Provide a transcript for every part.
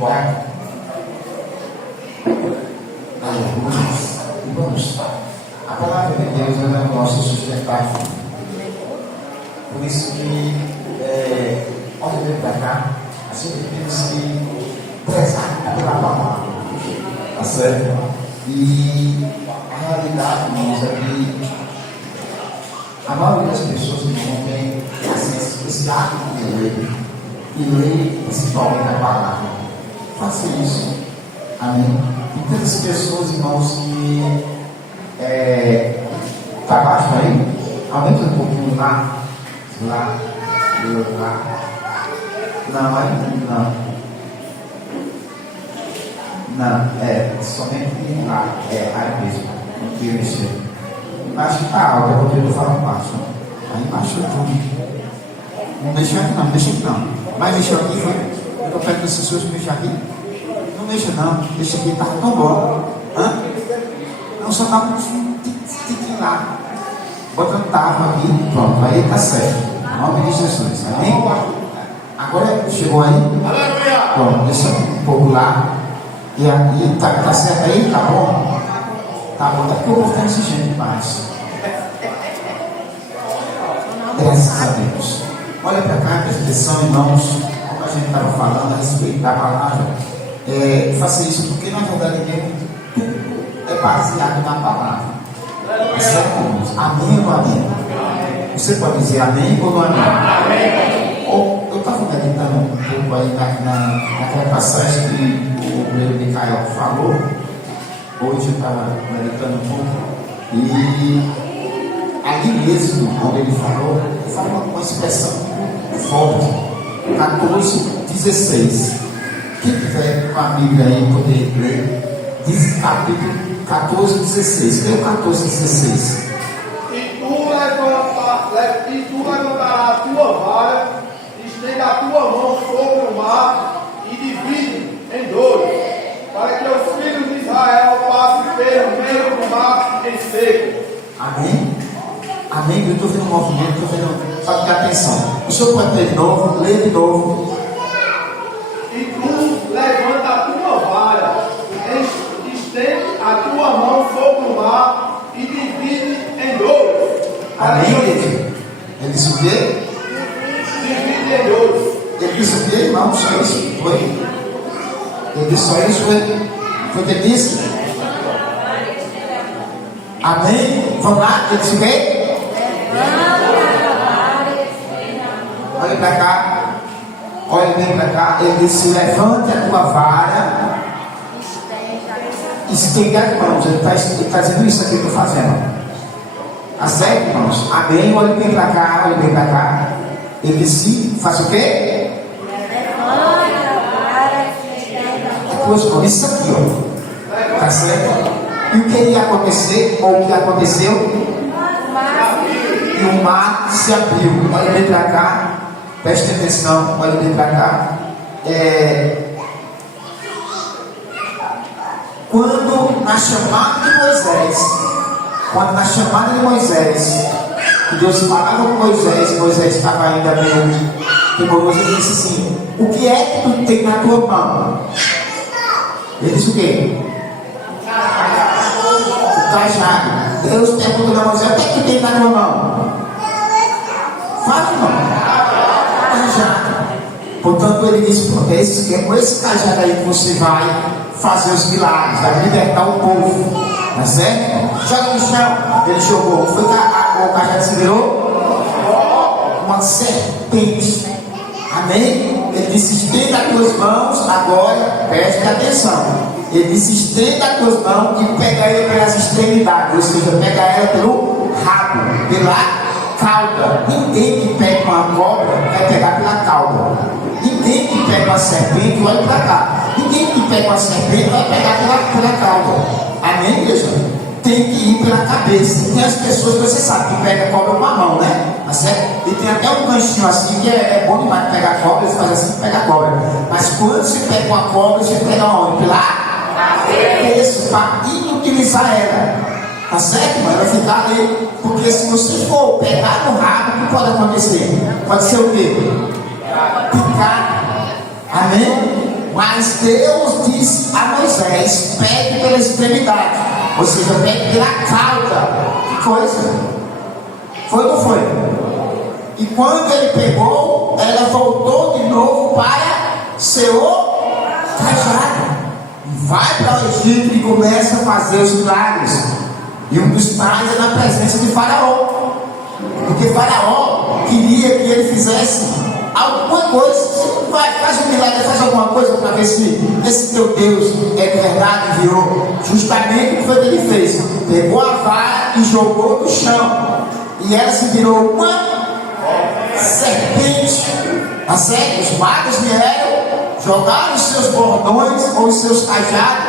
4. Aleluia. Irmãos, a palavra de Deus é o nosso sustentáculo. Por isso que, olha bem para cá, a gente temos que prezar pela palavra. Tá certo? E a realidade, irmãos, é que a maioria das pessoas não tem esse hábito de ler, e ler principalmente a palavra. Faça isso. Amém? E tantas pessoas, irmãos, que está baixo aí, aumenta um pouquinho lá. Não, ainda não, somente lá, aí mesmo, não queria mexer. Embaixo está alto, eu vou ter que falar embaixo. Aí embaixo tudo. Não deixa aqui não, deixa aqui não. Mas deixa aqui, foi. Eu estou perto das pessoas que deixam aqui. Não deixa não, deixa aqui, tá tão bom. Não, só dá um tiquinho lá. Bota um tapa aqui, pronto, aí tá certo. Em nome de Jesus, amém? Agora chegou aí. Pronto, deixa um pouco lá. E aqui, tá certo aí? Tá bom? Tá bom, daqui eu vou ficar exigindo mais. Graças a Deus. Olha para cá, presta atenção, irmãos. Como a gente estava falando a respeito da palavra, faça isso porque na verdade mesmo é baseado na palavra. Certo, irmãos? Amém ou não amém? Você pode dizer amém ou não amém? Amém. Eu estava meditando um pouco aí naquela passagem que o obreiro Micael falou. Hoje eu estava meditando um pouco e ali mesmo, quando ele falou uma expressão forte, 14:16. Quem tiver com a Bíblia aí poder ler, diz capítulo 14:16. Leia o 14:16. E tu levantarás a tua vara, estende a tua mão sobre o mar e divide em dois, para que os filhos de Israel passem pelo meio do mar em seco. Amém? Amém? Eu estou vendo um movimento, estou vendo. Só que atenção. O senhor pode ler de novo, ler de novo. E tu levanta a tua vara, estende a tua mão sobre o mar e divide em dois. Amém, ele? Ele disse o quê? Divide em dois. Ele disse o quê, irmão? Só isso? Foi? Ele disse só isso? Foi o que ele disse? Amém? Vamos lá? Ele disse o quê? Olha para cá. Olha bem para cá. Ele disse: levante a tua vara, estende as mãos. Ele está dizendo isso aqui que eu estou fazendo. Tá certo, irmãos? Amém? Olha bem para cá. Olha bem para cá. Ele disse: faça o quê? Isso aqui, ó. Tá certo? E o que ia acontecer? Ou o que aconteceu? E o mar se abriu. Olha bem para cá. Preste atenção. Olha bem para cá. Quando na chamada de Moisés, que Deus falava com Moisés estava ainda meio temoroso, ele disse assim: o que é que tu tem na tua mão? Ele disse o quê? O cajado. Deus perguntou a Moisés: o que é que tu tem na tua mão? Fala, irmão. Cajado. Portanto, ele disse: é com esse cajado aí que você vai fazer os milagres, vai libertar o povo. Tá certo? Joga no chão. Ele jogou. Foi o cajado se virou uma serpente. Amém? Ele disse: estenda as tuas mãos. Agora, preste atenção. Ele disse: estenda as tuas mãos e pega ela pelas extremidades. Ou seja, pega ela pelo rabo, pela cauda. Ninguém que pega uma cobra vai pegar pela cauda. Ninguém que pega uma serpente, olha para cá. Ninguém que pega uma serpente vai pegar pela cauda. Amém, igreja? Tem que ir pela cabeça. Tem as pessoas que você sabe que pega cobra com a mão, né? Tá certo? E tem até um ganchinho assim que é bom demais pegar cobra. Eles fazem assim, pega cobra. Mas quando você pega uma cobra, você pega onde? Pela cabeça, para inutilizar ela. Tá certo? Mas ela ficar ali. Porque se você for pegar no rabo, o que pode acontecer? Pode ser o quê? Picar. Amém? Mas Deus disse a Moisés: pegue pela extremidade, ou seja, pegue pela cauda. Que coisa! Foi ou não foi? E quando ele pegou, ela voltou de novo para seu cajado. Vai para o Egito e começa a fazer os milagres. E um dos tais é na presença de Faraó. Porque Faraó queria que ele fizesse alguma coisa. Faz um milagre, faz alguma coisa para ver se esse teu Deus é de verdade, enviou. Justamente o que foi que ele fez? Pegou a vara e jogou no chão. E ela se virou uma serpente. Tá certo? Os magos vieram, jogaram os seus bordões ou os seus cajados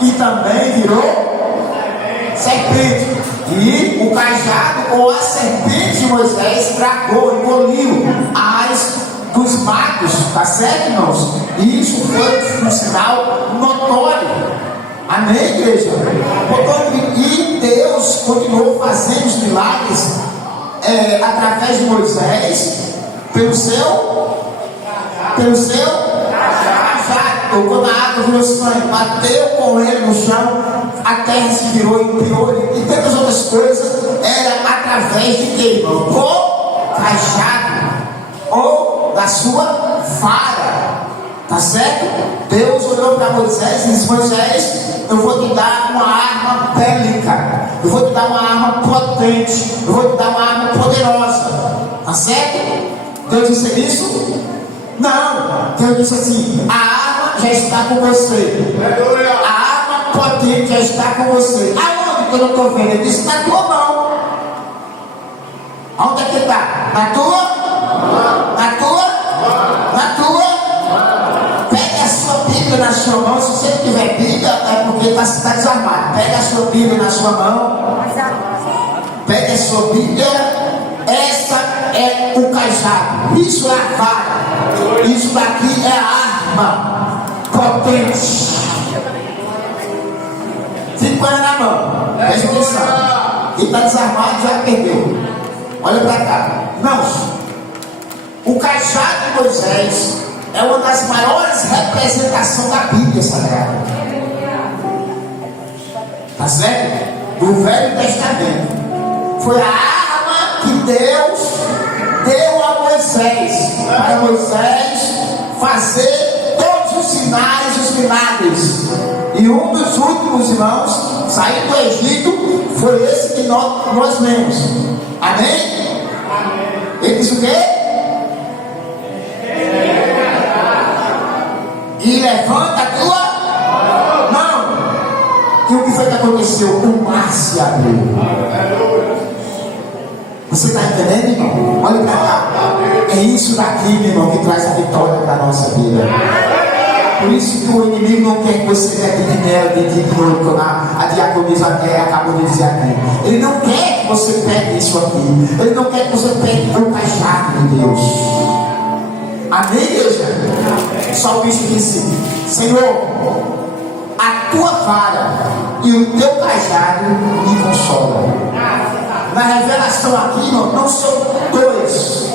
e também virou serpente. E o cajado ou a serpente de Moisés tragou, engoliu as dos magos, tá certo, irmãos? E isso foi um sinal notório. Amém, igreja? Portanto, e Deus continuou fazendo os milagres através de Moisés, pelo seu cajado. Tocou na água, virou sangue, bateu com ele no chão, a terra se virou em piolho e tantas outras coisas. Era através de quem, irmão? Do cajado ou da sua vara, tá certo? Deus olhou para Moisés e disse: Moisés, eu vou te dar uma arma bélica, eu vou te dar uma arma potente, eu vou te dar uma arma poderosa, tá certo? Deus disse isso? Não, Deus disse assim: a arma já está com você, a arma potente já está com você. Aonde que eu não estou vendo? Ele disse: na tua mão. Onde é que está? Na tua? Na tua? Na tua? Pega a sua Bíblia na sua mão. Se você não tiver Bíblia, é porque está desarmado. Pega a sua Bíblia na sua mão. Pega a sua Bíblia. Essa é o cajado. Isso é a vara. Isso daqui é a arma potente. Fica na mão. Presta atenção. Quem está desarmado já perdeu. Olha para cá. Irmãos, o cajado de Moisés é uma das maiores representações da Bíblia Sagrada. Tá certo? Do Velho Testamento. Foi a arma que Deus deu a Moisés, para Moisés fazer todos os sinais e os milagres. E um dos últimos, irmãos, sair do Egito, foi esse que nós lemos. Amém? Ele disse o quê? E levanta a tua mão. E o que foi que aconteceu? O mar se abriu. Você está entendendo, irmão? Olha para cá. É isso daqui, meu irmão, que traz a vitória para a nossa vida. Por isso que o inimigo não quer que você medite nela, medite no a diaconisa acabou de dizer aqui. Ele não quer que você pegue isso aqui. Ele não quer que você pegue o cajado de Deus. Amém, igreja? Só o bicho disse: Senhor, a tua vara e o teu cajado me consolam. Na revelação aqui, irmão, não são dois,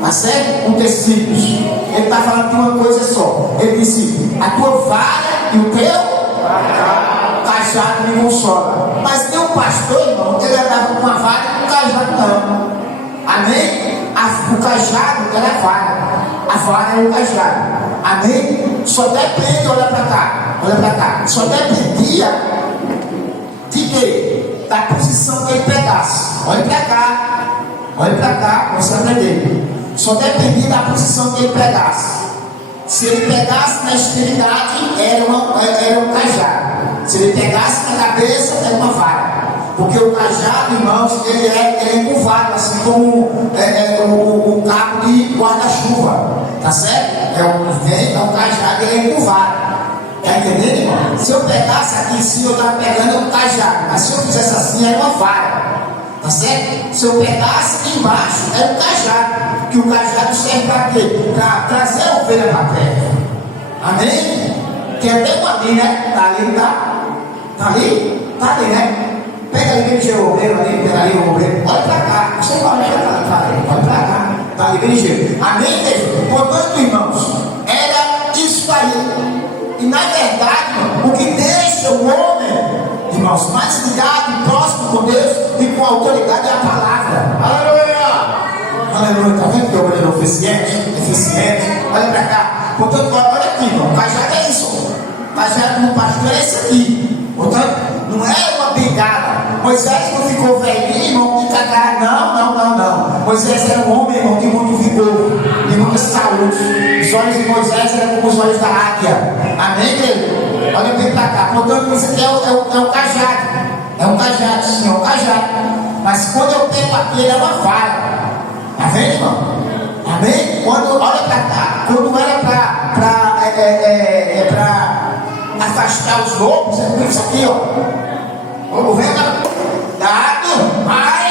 tá certo? Com tecidos. Ele está falando de uma coisa só. Ele disse: a tua vara e o teu cajado me consola. Mas tem um pastor, irmão, ele andava com uma vara e com um cajado não. Amém? O cajado era a vara. A vara é o cajado. Amém? Só depende, olha para cá. Olha para cá. Só dependia de quê? Da posição que ele pegasse. Olha para cá. Olha para cá, para você aprender. Só dependia da posição que ele pegasse. Se ele pegasse na extremidade, era um cajado. Se ele pegasse na cabeça, era uma vara. Porque o cajado, irmãos, ele é curvado, assim como o cabo de guarda-chuva. Tá certo? É um cajado, ele é curvado. Tá entendendo, irmão? Se eu pegasse aqui em cima, eu estava pegando um cajado. Mas se eu fizesse assim, era uma vara. Tá certo? Se eu pegasse aqui embaixo, era um cajado. Que o cajado serve para quê? Para trazer a ovelha para perto. Amém? Que até um ali, né? Tá ali, tá? Tá ali? Tá ali, né? Pega ali, ligeiro o ovelho ali, pega ali o ovelho. Olha para cá. Você vai olhar para cá. Olha para cá. Tá ali, ligeiro. Amém, igreja? Portanto, irmãos, era isso aí. deixa o homem, irmãos, mais ligado e próximo com Deus e com a autoridade é a palavra. Aleluia, tá vendo que eu olhei eficiente? Olha pra cá. Portanto, olha aqui, irmão. Cajado é isso. Cajado do pastor é esse aqui. Portanto, não é uma bengala. Moisés não ficou velhinho, irmão, de cagar. Não. Moisés era um homem, irmão, de muito vigor, de muita saúde. Os olhos de Moisés eram como os olhos da águia. Amém, querido? Olha bem pra cá. Portanto, isso aqui é um cajado. É um cajado, sim, é um cajado. Mas quando eu pego aqui, ele é uma vara. Tá vendo, irmão? Amém? Olha pra cá. Quando era pra afastar os lobos, é isso aqui, ó. Vamos ver, cara. Dado, vai.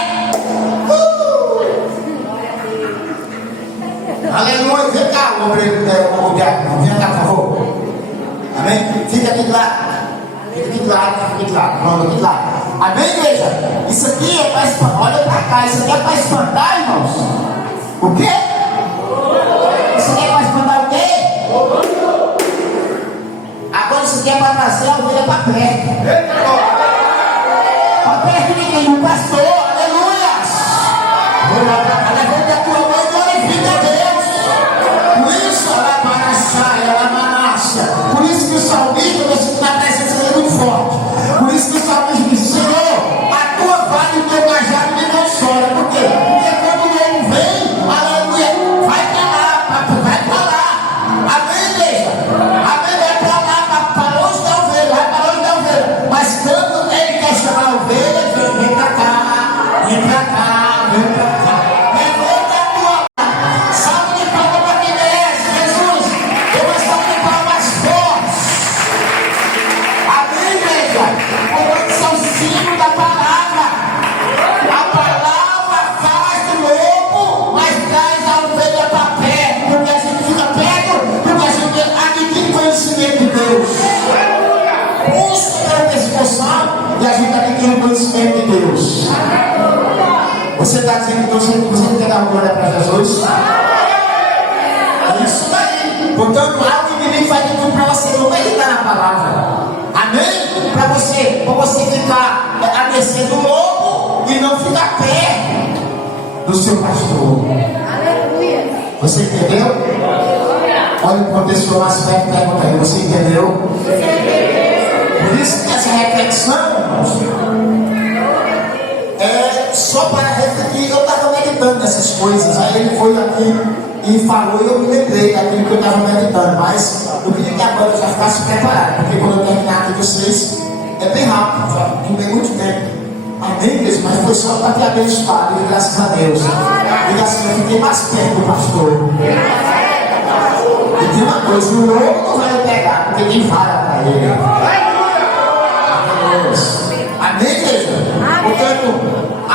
Aleluia. Vem cá, o diácono. Vem cá, por favor. Amém? Fica aqui do lado. Fica aqui do lado. Vamos aqui do lado. Amém, igreja? Isso aqui é para espantar. Olha pra cá. Isso aqui é para espantar, irmãos. O quê? Isso aqui é para espantar o quê? Agora isso aqui é para trazer a ovelha para perto. Para perto de quem? Do pastor. Aleluia. Levanta a tua mão e glorifica a Deus. Por isso, por isso que o salmista, na presença dele é muito forte. Por isso que o salmista diz: Senhor, a tua vara e o teu cajado me consola. Por quê? Porque quando o lobo vem, aleluia, vai pra lá. Amém, igreja? Amém, vai pra lá, para longe da ovelha, Mas quando ele quer chamar a ovelha, vem pra cá. Levanta a tua mão. Salve de palma para quem merece, Jesus. Eu vou salve de palmas fortes. Amém, igreja? Porque são símbolos da palavra. A palavra afasta o lobo, mas traz a ovelha para perto. Porque a gente fica perto, porque a gente adquire conhecimento de Deus. Busca pela persecução e a gente adquire conhecimento de Deus. Você está dizendo que você quer dar glória para Jesus? É isso daí. Portanto, algo inimigo vai ter tudo para você não meditar na palavra. Amém? Para você ficar a mercê do lobo e não ficar perto do seu pastor. Aleluia. Você entendeu? Olha para uma pessoa mais perto e pergunta aí: você entendeu? Por isso que essa reflexão, irmãos, é só para refletir. Eu estava meditando nessas coisas. Aí ele foi aqui e falou e eu me lembrei daquilo que eu estava meditando. Mas eu queria que agora eu já ficasse preparado, porque quando eu terminar aqui vocês, é bem rápido, já não tem muito tempo. Amém, igreja? Mas foi só para te abençoar, e graças a Deus. E assim eu fiquei mais perto do pastor. E tem uma coisa: o lobo não vai pegar, porque tem vara para ele. Amém, igreja? Portanto, a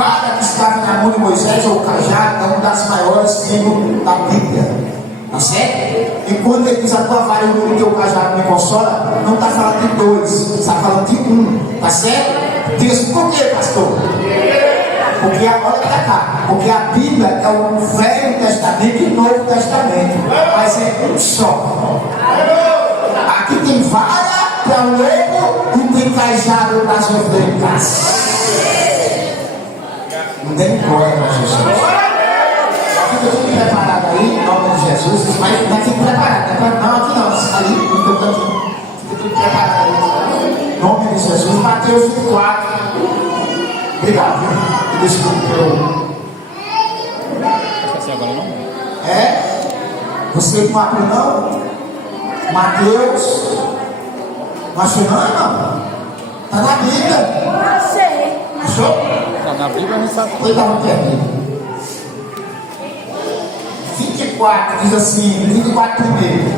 vara que estava na mão de Moisés, ou o cajado, é uma das maiores símbolos da Bíblia. Tá certo? E quando ele diz: a tua vara e o teu cajado me consola, não está falando de dois, está falando de um. Tá certo? Diz: por quê, pastor? Porque, olha pra cá, porque a Bíblia é o Velho Testamento e o Novo Testamento, mas é um só. Aqui tem vara para o lobo e tem cajado para as ovelhas. Não tem glória para Jesus. Fica tudo preparado aí, em nome de Jesus. Mas fique preparado, não aqui não, ali no teu cantinho. Fica tudo preparado aí, em nome de Jesus. Mateus 24. Obrigado, viu? Desculpe pelo. Esqueci agora não? É? Você não abriu não? Mateus. Não achou não, irmão? Está na Bíblia. Achei. Achou? Tá na Bíblia, a gente sabe. Foi da onde é? 24, diz assim, 24 primeiro.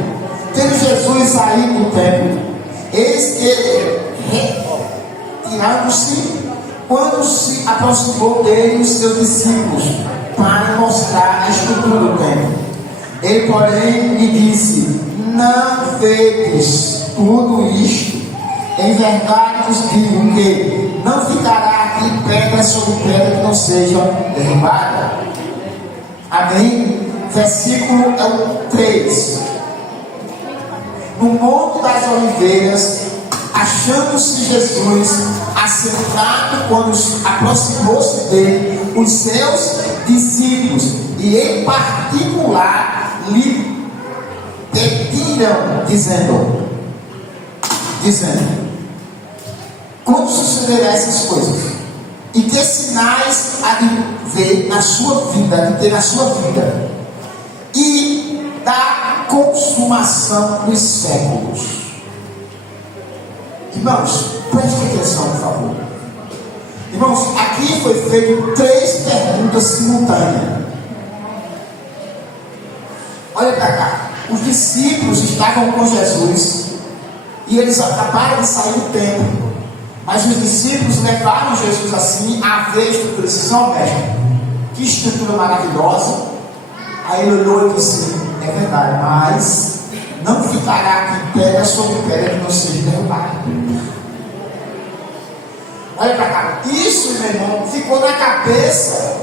Tendo Jesus saído do templo, eis que ele, retirando-se, quando se aproximou dele os seus discípulos, para mostrar a estrutura do templo. Ele, porém, lhe disse: não vedes tudo isto? Em verdade vos digo que não ficará aqui pedra sobre pedra que não seja derribada. Amém? Versículo 3. no Monte das Oliveiras, achando-se Jesus assentado quando aproximou-se dele os seus discípulos, e em particular lhe pediram, dizendo, quando sucederão essas coisas? E que sinais há de ver na sua vida, de ter na sua vida? E da consumação dos séculos. Irmãos, prestem atenção, por favor. Irmãos, aqui foi feito 3 perguntas simultâneas. Olha para cá. Os discípulos estavam com Jesus e eles acabaram de sair do templo. Mas os discípulos levaram Jesus assim a ver a estrutura. Disse: ó, mestre, que estrutura maravilhosa. Aí ele olhou e disse: é verdade, mas não ficará aqui pedra sobre pedra que não seja derrubada. Olha para cá. Isso, meu irmão, ficou na cabeça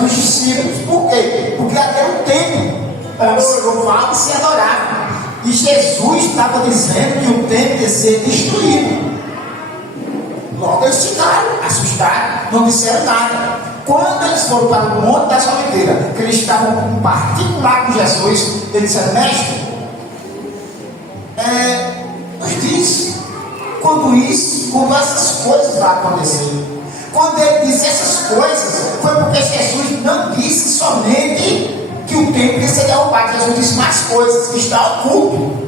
dos discípulos. Por quê? Porque até o templo onde se louvava e se adorava. E Jesus estava dizendo que o templo ia ser destruído. Logo eles ficaram assustados, não disseram nada. Quando eles foram para o Monte das Oliveiras, que eles estavam em particular com Jesus, eles disseram: mestre, nos diz quando essas coisas vão acontecer. Quando ele disse essas coisas, foi porque Jesus não disse somente que o templo ia ser derrubado. Jesus disse mais coisas, que está oculto.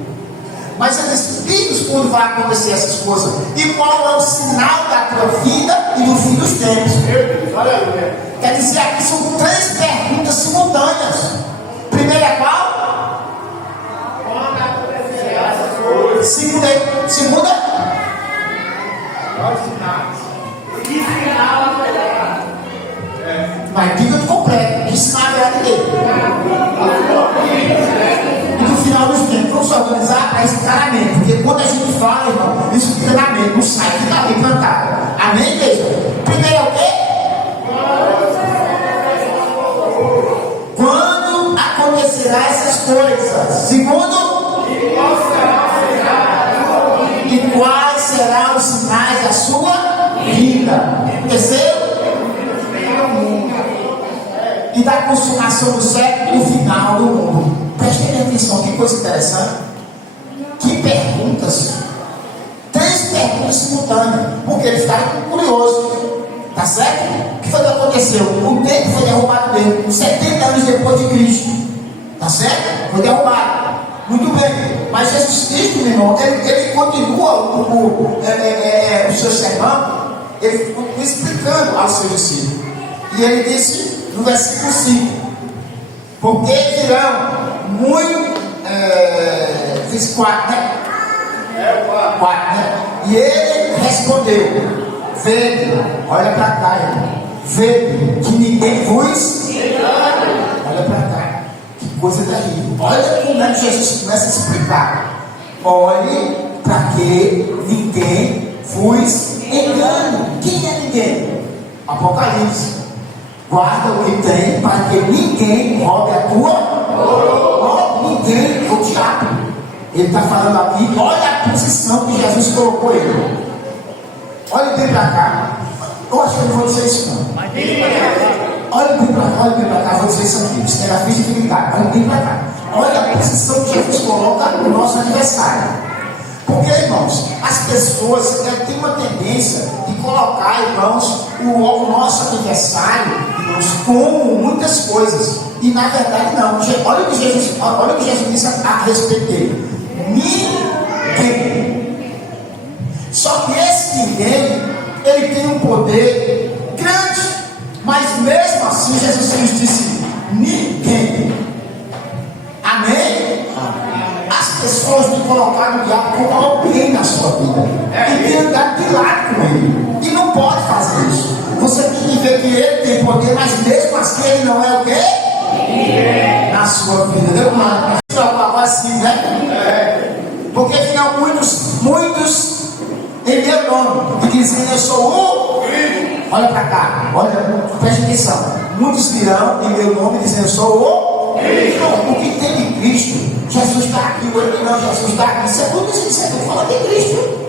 Mas ele disse: diz quando vai acontecer essas coisas, e qual é o sinal da tua vida e do fim dos tempos. Quer dizer, aqui são 3 perguntas simultâneas. Primeira é qual? Quando acontecer essas coisas. Segunda? Quais sinais? Que sinal haverá? Mas diga de completo. Que sinal haverá de Deus? E no final dos tempos, vamos se organizar para esse treinamento. Porque quando a gente fala, irmão, isso fica na mente, não sai, fica ali plantado. Amém, igreja? Primeiro é o quê? Quando acontecerá essas coisas? Segundo, e quais serão os sinais da sua vida? Terceiro, e da consumação do século e do final do mundo. Prestem atenção, que coisa interessante. Que perguntas. 3 perguntas simultâneas, porque eles ficaram curiosos. Tá certo? O que foi que aconteceu? O templo foi derrubado mesmo, 70 anos depois de Cristo. Tá certo? Foi derrubado. Muito bem. Mas Jesus Cristo, meu irmão, ele continua o seu sermão, ele continua explicando aos seus discípulos. E ele disse no versículo 5: porque virão muito. Fiz 4, né? 4, né? E ele respondeu: vede, olha para cá, irmão. Vede que ninguém vos. Olha para cá. Que coisa terrível. Olha como é que Jesus começa a explicar. Olhe para que ninguém vos engane. Quem é ninguém? Apocalipse. Guarda o que tem para que ninguém roube a tua. Ninguém, o diabo. Ele está falando aqui. Olha a posição que Jesus colocou ele. Olha bem para cá. Eu acho que eu não vou dizer isso não. Olha bem para cá, vou dizer isso aqui. Isso era visibilidade. Olha bem para cá. Olha a posição que Jesus coloca no nosso aniversário. Porque, irmãos, as pessoas têm uma tendência de colocar, irmãos, o nosso aniversário, irmãos, como muitas coisas. E na verdade não. Olha o que Jesus disse a respeito dele. Ninguém. Só que esse ninguém, ele tem um poder grande. Mas mesmo assim Jesus Cristo disse: ninguém. Amém? As pessoas têm colocado o diabo como alguém na sua vida. E tem andado de lado com ele. E não pode fazer isso. Você tem que ver que ele tem poder, mas mesmo assim ele não é o quê? Na sua vida. Deu uma agora sim, né? Porque tinham muitos em meu nome que dizem: eu sou o. Olha para cá, olha, preste atenção. Muitos virão em meu nome dizendo: eu sou o. Então, o que tem de Cristo Jesus está aqui, o outro não, Jesus está aqui. Isso é tudo falando de Cristo.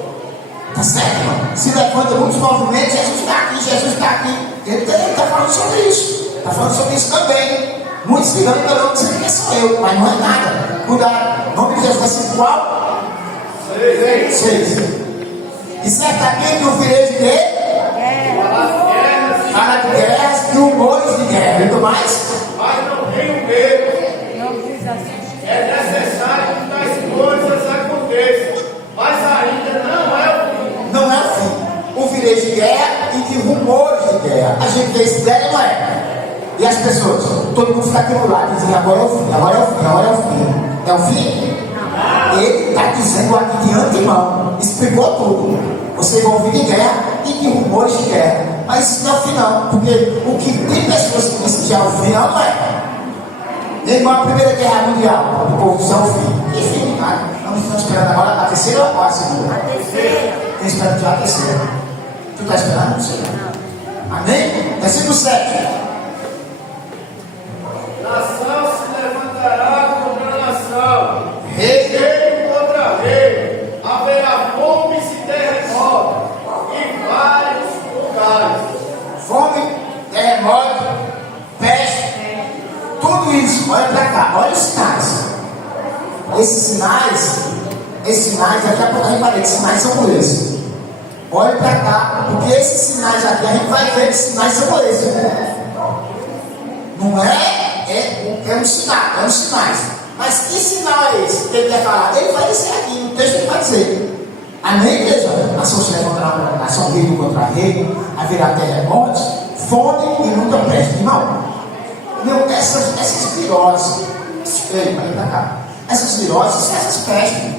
Tá certo, irmão? Se levanta muitos movimentos, Jesus está aqui, Jesus está aqui. Ele está falando sobre isso. Está falando sobre isso também. Muitos ligam pelo nome dizendo que sou eu, mas não é nada. Cuidado. O nome de Jesus vai ser qual? 6. E certamente ouvireis de fala de guerras e rumores de guerra. E do mais? Mas não tenho medo. É necessário que tais coisas aconteçam, mas ainda não é o fim. Não é o fim. Ouvireis de guerra e de rumores de guerra. A gente vê isso guerra, não é? E as pessoas, todo mundo fica aqui do lado dizendo agora é o fim, agora é o fim, agora é o fim. É o fim? Ele está dizendo aqui de antemão, explicou tudo. Você vai ouvir de guerra e de rumores de guerra. Mas isso não é o final, porque o que tem pessoas que dizem que já é o final não é. Nem a Primeira Guerra Mundial, o povo já é o fim. Enfim, nós estamos esperando agora a terceira ou a segunda? A terceira. Tem esperando já a terceira. Tu está esperando? Não sei. Amém? Versículo 7. Nação se levantará contra nação, rei contra rei, haverá fome e terremoto em vários lugares. Fome, terremoto, peste, tudo isso, olha para cá, olha os sinais. Esses sinais, daqui a pouco a gente vai ver que sinais são por esses. Olha para cá, porque esses sinais aqui a gente vai ver que sinais são por esses. Não é um sinal, é um sinais. Mas que sinal é esse que ele quer falar? Ele vai dizer aqui, no texto ele vai dizer. Amém, igreja? Nação se levantará, nação rei contra rei, haverá terremotos, fome e muita peste. Irmão, essas viroses, ei, vai pra cá. Essas viroses, essas pestes.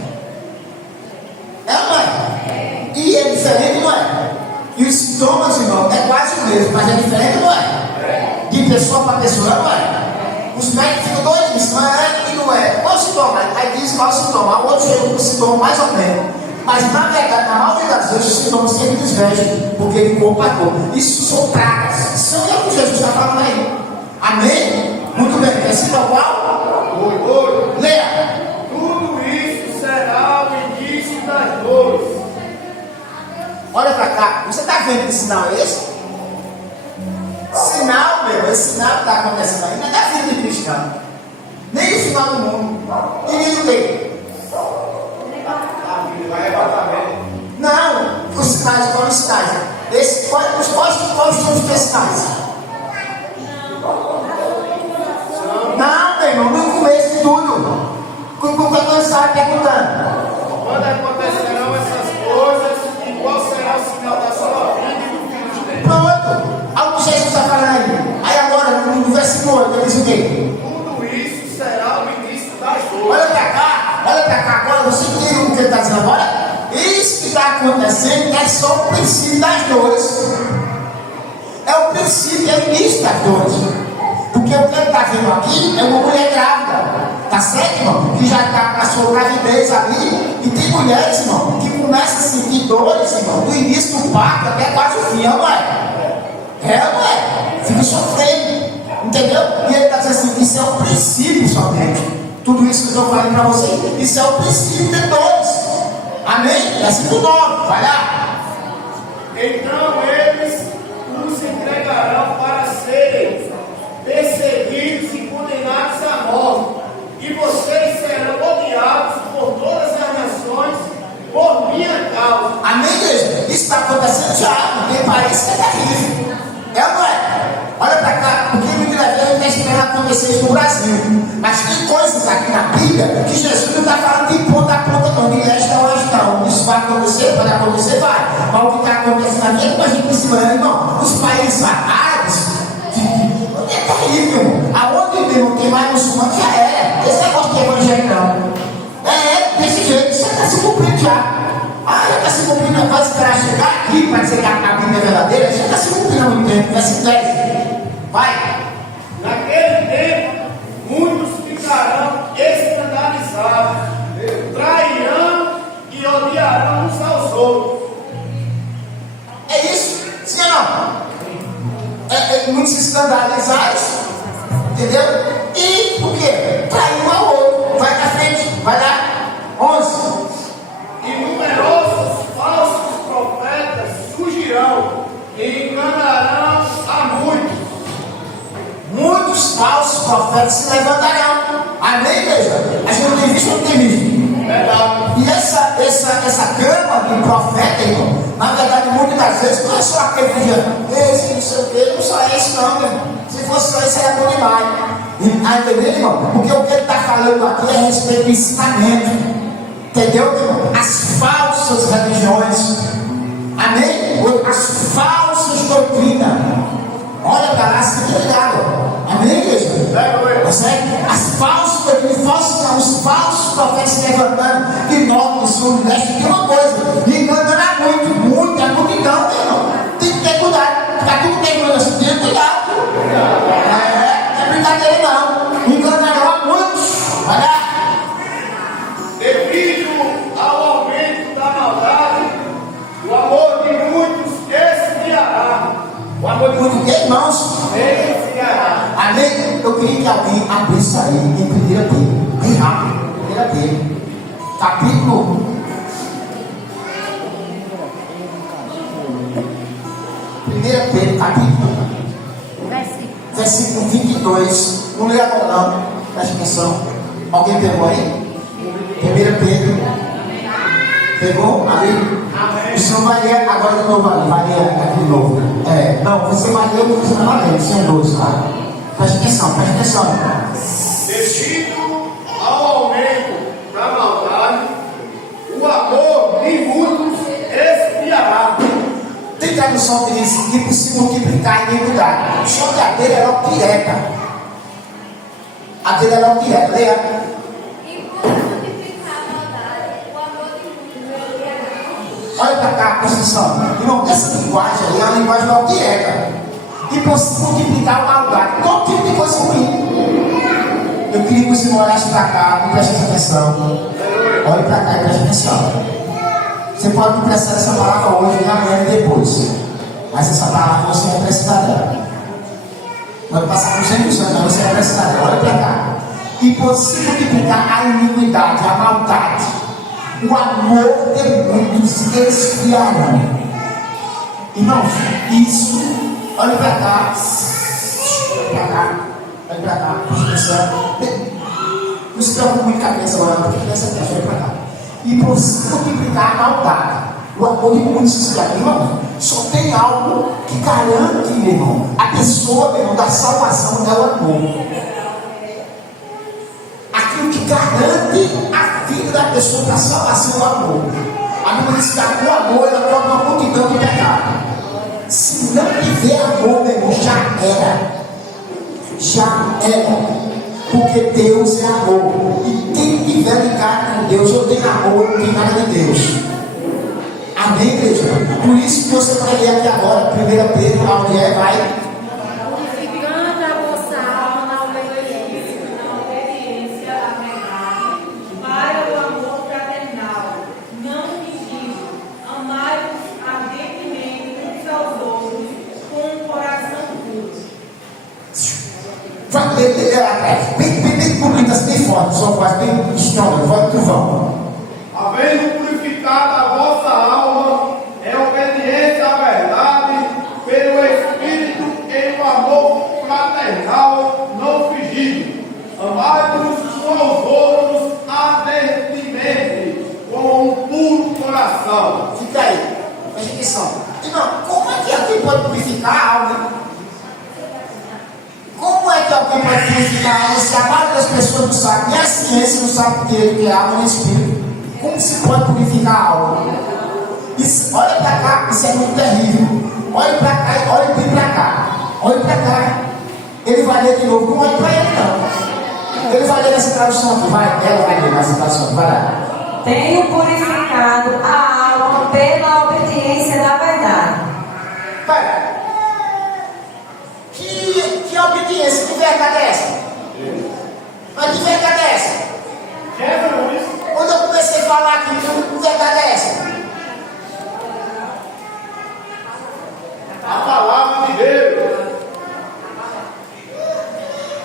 É ou não é? E é diferente, não é? E os sintomas, irmão, é quase o mesmo, mas é diferente, não é? De pessoa para pessoa, não é? Os médicos ficam doidos, não é e não é. Qual o sintoma? Aí diz qual o sintoma, o outro chega com o sintoma mais ou menos. Mas na verdade, na maioria das vezes, os sintomas sempre desvestem, porque ele corpo a corpo. Isso são pragas. Isso é o que Jesus está falando aí. Amém? Muito bem. Versículo qual? Leia. Tudo isso será o início das dores. Olha para cá. Você está vendo que sinal é esse? Sinal, meu. Esse sinal que está acontecendo aí não é da vida de cristão. Nem do final do mundo. E nem do quê? Não. Os sinais, quais os sinais? Quais são os teus sinais? Não, meu irmão, no começo de tudo. Quando você está perguntando. Quando acontecerão essas coisas, e qual será o sinal da sua vida e do filho de Deus? Pronto. Algo que Jesus está falando aí. Aí agora, no versículo 8, ele diz o quê? Tudo isso será o início das dores. Olha para cá agora, você entende o que ele está dizendo agora? Isso que está acontecendo é só o princípio das dores. É o princípio, é o início das dores. Porque o que ele está vendo aqui é uma mulher grávida. Tá certo, irmão? Que já está na sua gravidez ali. E tem mulheres, irmão, que começam a sentir dores, irmão, do início do parto até quase o fim, não é? É, não é? Fica sofrendo. Entendeu? E ele está dizendo assim, isso é o princípio somente. Tudo isso que eu estou falando para você, isso é o princípio de dores. Amém? Versículo 9, vai lá. Então eles os entregarão para serem perseguidos e condenados à morte, e vocês serão odiados por todas as nações por minha causa. Amém, igreja? Isso está acontecendo já, porque parece que é terrível. É ou não é? Olha para cá, porque muitas vezes a gente está esperando acontecer isso no Brasil. Mas tem coisas aqui na Bíblia que Jesus não está falando de ponta a ponta, não, de leste a oeste, não. Isso vai acontecer, pode acontecer, vai. Mas o que está acontecendo aqui é que a gente precisa, irmão, os países árabes. É terrível. Aonde não tem mais muçulmano já é. Esse negócio de evangelho não. É, desse jeito, isso está se cumprindo já. Já está se cumprindo, vai esperar chegar aqui para dizer que a Bíblia é verdadeira, já está se cumprindo há muito tempo. Verso 10. Vai. Naquele tempo, muitos ficarão escandalizados, trairão e odiarão uns aos outros. É isso? Sim ou não? Muitos escandalizados, entendeu? E o quê? Trair um ao outro. Vai para frente. profetas se levantarão. Amém, igreja? A gente não tem visto ou não tem visto? E essa gama de profeta, irmão, na verdade, muitas das vezes, não é só aquele que diz, esse, não sei o que, não só esse, não, meu. Se fosse só esse, era bom demais. Entendeu, irmão? Porque o que ele está falando aqui é a respeito do ensinamento. Entendeu, irmão? As falsas religiões. Amém? As falsas doutrinas. Olha para lá, se fica ligado. Amém, igreja? As falsas doutrinas, os falsos profetas se levantando de norte, de sul, de leste. Tem uma coisa, enganando muito, a multidão, meu irmão. Tem que ter cuidado. Está tudo terminando assim, tem que cuidar. Não é brincadeira, não. Enganarão a muitos. Vai lá. Devido ao aumento da maldade, o amor de muitos esfriará. O amor de muitos, irmãos, Esfriará. amém? Eu queria que alguém abrisse aí em 1 Pedro, bem rápido, 1 Pedro, capítulo 1 Pedro, capítulo, versículo 22, não leia agora não, preste atenção, alguém pegou aí? 1 Pedro, pegou? Ali? Isso não vai ler agora de novo ali, vai ler aqui de novo. Não, você vai ler o que você não vai ler, isso é 12, tá? Preste atenção. Devido ao aumento da maldade, o amor de muitos esfriará. Tem tradução que diz que por se multiplicar e iniquidade. Só que a dele é logo direta. A dele é logo direta. Leia. Olha para cá, presta atenção. Irmão, essa linguagem aí é uma linguagem logo direta. E por se multiplicar a maldade. Todo tipo de coisa ruim. Eu queria que você olhasse para cá e preste atenção. Olhe para cá e preste atenção. Você pode não prestar essa palavra hoje, nem amanhã e depois. Mas essa palavra você vai precisar dela. Pode passar por 100%, mas você vai precisar dela. Olha para cá. E por se multiplicar a iniquidade, a maldade, o amor de muitos esfriarão. Irmãos, isso, olha para cá. Olha para cá, presta atenção. Não se preocupe muito com a cabeça agora, porque presta atenção, olha para cá. E por se multiplicar a maldade, o amor de muitos esfriarão. Irmão, só tem algo que garante, meu irmão, a pessoa, meu irmão, da salvação é o amor. Aquilo que garante a vida da pessoa para a salvação é o amor. A Bíblia diz que o amor ela toca uma multidão de pecado. Se não tiver amor, meu irmão, já era. Porque Deus é amor. E quem tiver ligado com Deus, ou tem amor, não tem nada de Deus. Amém, igreja? Por isso que você vai ler aqui agora, 1 Pedro, onde vai. Purificando a vossa alma na obediência à verdade, para o amor fraternal, não fingido, amai-vos ardentemente uns aos outros, com um coração puro. Vai ler atrás. Bem bonito, assim, bem forte, só faz bem estômago, vai pro vão. Havendo purificado a vossa alma em obediência à verdade, pelo Espírito em um amor fraternal não fingido, amai-vos uns aos outros ardentemente, com um puro coração. Fica aí, presta atenção. Irmão, como é que alguém pode purificar a alma? Como é que alguém pode purificar a alma se a maioria das pessoas não sabe, nem a ciência não sabe o que é alma nem espírito? Como se pode purificar a alma? Isso, olha para cá, isso é muito terrível. Olha para cá e olha bem para cá. Olha para cá. Ele vai ler de novo, não olha para ele não. Ele vai ler nessa tradução aqui, ela vai ler nessa tradução aqui, vai lá. Tenho purificado a alma pela obediência da verdade. Pera. Que obediência, que verdade é essa? Mas que verdade é essa? Jesus, Quando eu comecei a falar aqui, que verdade é essa? a palavra de Deus.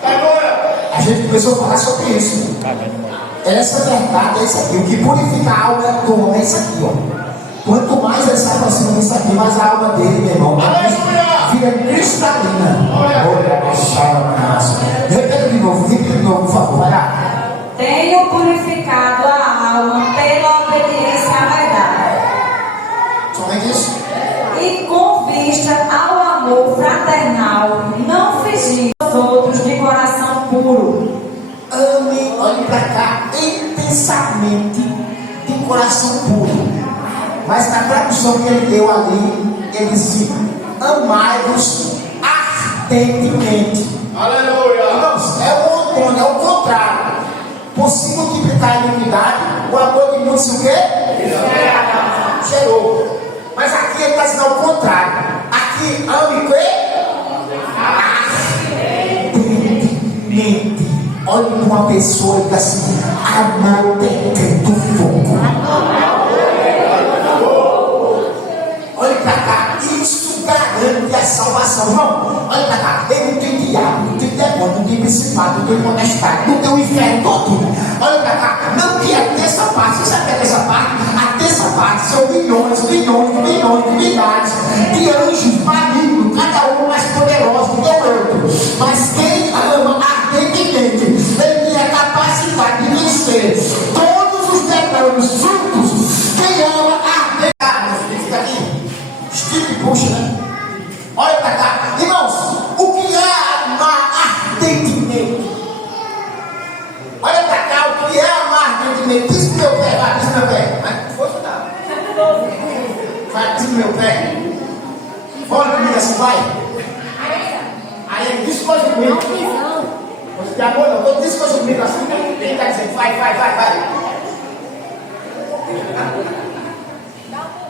Agora, A gente começou a falar sobre isso. Essa verdade é isso aqui. O que purifica a alma do homem é isso aqui, ó. Quanto mais ele se aproxima disso aqui, mais a alma dele, meu irmão, vira cristalina. Olha, repete de tenho purificado a alma pela obediência à verdade. Somente isso. E com vista ao amor fraternal, não fingi aos outros de coração puro. Ame, olhe para cá, intensamente, de coração puro. Mas na tradução que ele deu ali, ele disse: amai-vos ardentemente. Aleluia. Irmãos, é o outono, é o contrário. Por se multiplicar a iniquidade, o amor de muitos o quê? Gerou. Mas aqui ele está dizendo ao contrário. Aqui, ame o quê? Ardentemente. Olhe para uma pessoa e diga assim: amor pegando fogo. Olhe para cá, isso garante a salvação. Irmão, olha para cá, ele não tem diabo, não tem demônio, não tem principado, não tem potestade, não tem o inferno todo. Olha para cá, não que a terça parte, você sabe o que é a terça parte? A terça parte são milhões, milhões, milhões, milhares de anjos malignos, cada um mais poderoso do que o outro. Mas quem ama ardentemente, ele tem a capacidade de vencer todos os demônios juntos. Quem ama ardentemente, fica aqui. Steve Bush, né? Olha para cá, irmãos, o que é amar ardentemente? Olha para cá, o que é amar ardentemente? Diz pro meu pé, vai, diz pro meu pé. Vai, força não. Vai, diz pro meu pé. Fala comigo assim, vai. Aí, diz coisa comigo. Você tem amor, não? Diz coisa comigo assim. Ele está dizendo, vai.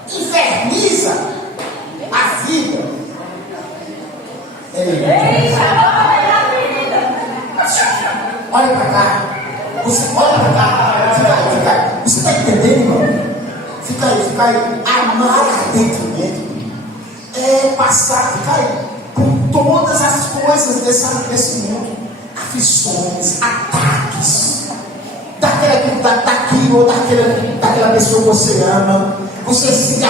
Inferniza a vida. Olha para cá. Você olha para cá. Fica aí. Você está entendendo, irmão? Fica aí. Amar ardentemente é passar, fica aí, por todas as coisas desse mundo. Aflições, ataques. Daquilo ou daquela pessoa que você ama. Você fica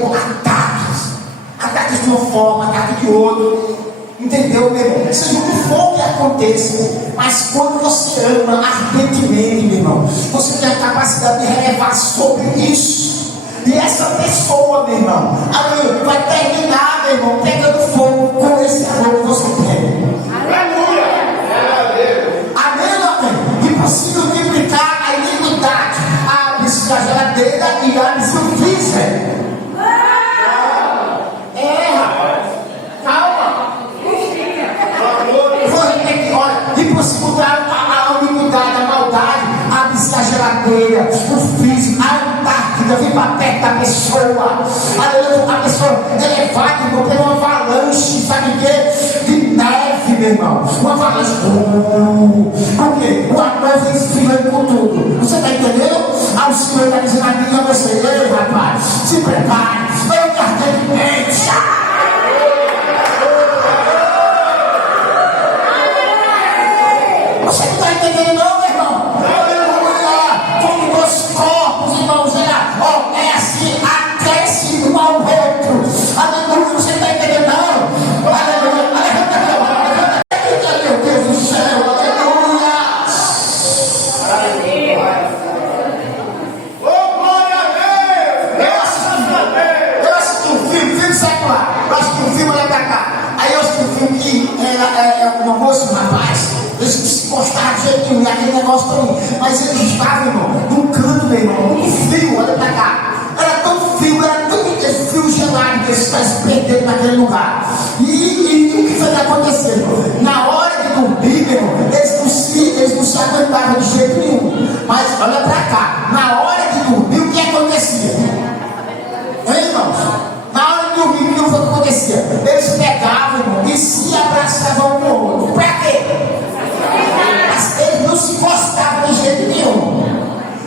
com ataques de uma forma, ataques de outra. Entendeu, meu irmão? Seja o que for que aconteça, mas quando você ama ardentemente, meu irmão, você tem a capacidade de relevar sobre isso. E essa pessoa, meu irmão, amém, vai terminar, meu irmão, pegando fogo com esse amor que você tem. Aleluia. Amém. E se multiplicar a iniquidade, abre-se a geladeira e abre-se o freezer. E se mudar a iniquidade, a maldade, abre-se a geladeira, o físico, a Antártida, vem para perto da pessoa. A pessoa é levada por uma avalanche, sabe o quê? De neve, meu irmão. Uma avalanche. Por quê? O amor vem esfriando com tudo. Você está entendendo? Ah, o Senhor está dizendo a mim, a você, ei, rapaz, se prepare, eu cartei de mente. Você não está entendendo não, meu irmão? Aleluia! Como dois corpos, irmãos, é assim, aquece um ao outro. Aleluia! Você está entendendo não? Aleluia! Meu Deus do céu! Aleluia! Oh, glória a Deus! Eu assisti um filme secular. Eu assisti um filme lá pra cá. Aí eu assisti um filme que era uma moça, um rapaz. Eles se gostaram de jeito nenhum, aquele negócio também. Mas eles estavam, irmão, num canto, meu irmão, muito frio, olha pra cá. Era tão frio frio gelado, que eles estavam se perdendo naquele lugar. E o que foi que aconteceu? Na hora de dormir, meu irmão, eles não se aguentavam de jeito nenhum. Mas olha pra cá, na hora de dormir, o que acontecia? Hein, irmãos? Na hora de dormir, o que foi que acontecia? Eles pegavam, irmão, e se abraçavam um no outro. Pra quê? Mas eles não se gostavam de jeito nenhum.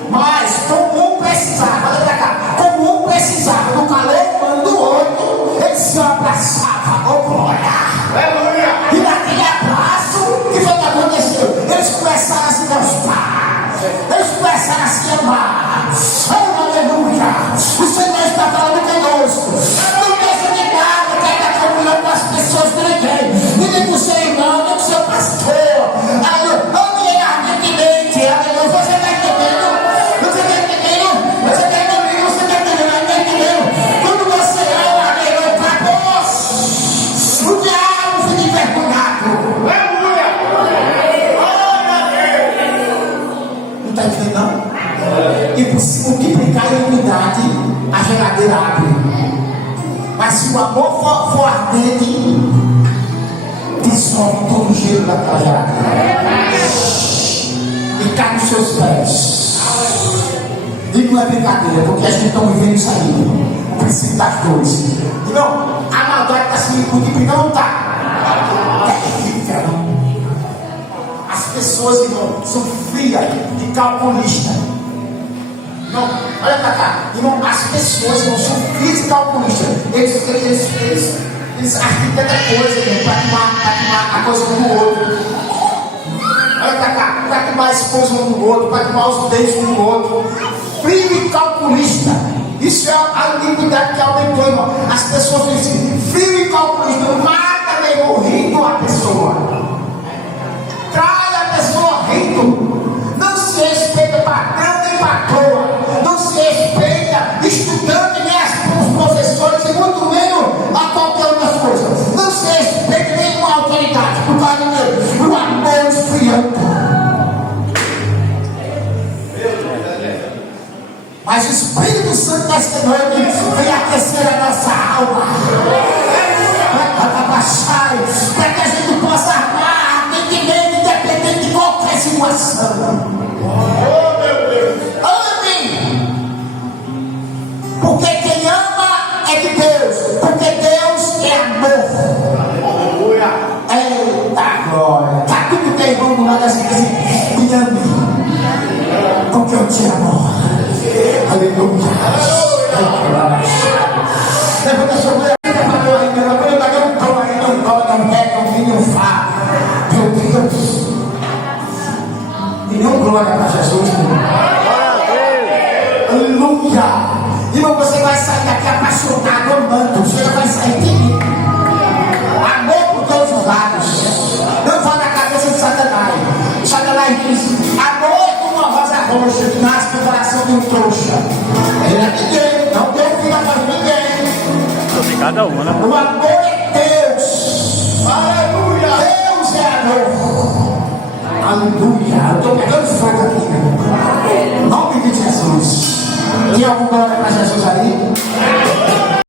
Mas como um precisava, olha pra cá, como um precisava do calor humano do outro, eles se abraçavam, oh glória! Aleluia! o cheiro daquela jaca. E cai nos seus pés. E não é brincadeira, porque a gente está vivendo isso aí. O princípio das dores. Irmão, a maldade está se multiplicando, não está? É terrível. As pessoas, irmão, são frias e calculistas. Não, olha pra cá, irmão, as pessoas não são frias e calculistas. Eles acham tanta coisa, irmão, para tomar a coisa um do outro. Olha pra cá, para tomar a esposa um do outro, para tomar os dentes um do outro. Frio e calculista. Isso é a iniquidade que aumentou, irmão. As pessoas dizem frio e calculista. Mata mesmo rindo a pessoa. Trai a pessoa rindo. Não se respeita patrão nem patroa. Não se respeita estudante nem os professores e muito menos a qualquer outra coisa. Não se respeita nenhuma autoridade. Por causa do amor esfriando. Mas o Espírito Santo desta noite vem aquecer a nossa alma. Para baixar, para que a gente possa amar, independente de qualquer situação. Oh, meu Deus! Amém! Porque quem ama é de Deus. Porque Deus é amor. Eita glória! Está tudo bem, vamos lá das igrejas. Me ame. Porque eu te amo. Aleluia. Levanta a sua mulher. Meu Deus. E não glória para Jesus. Aleluia. Irmão, você vai sair daqui apaixonado, amando. Você vai sair de mim. Amor por todos os lados. Não vá na cabeça de Satanás. Satanás diz: amor é como uma rosa roxa que nasce no coração de um trouxa. Ele é ninguém, não tem vida para ninguém. Cada uma, né? O amor é Deus. Aleluia. Deus é amor. Aleluia. Eu estou pegando fogo aqui. Em nome de Jesus. Tem alguma glória para Jesus aí?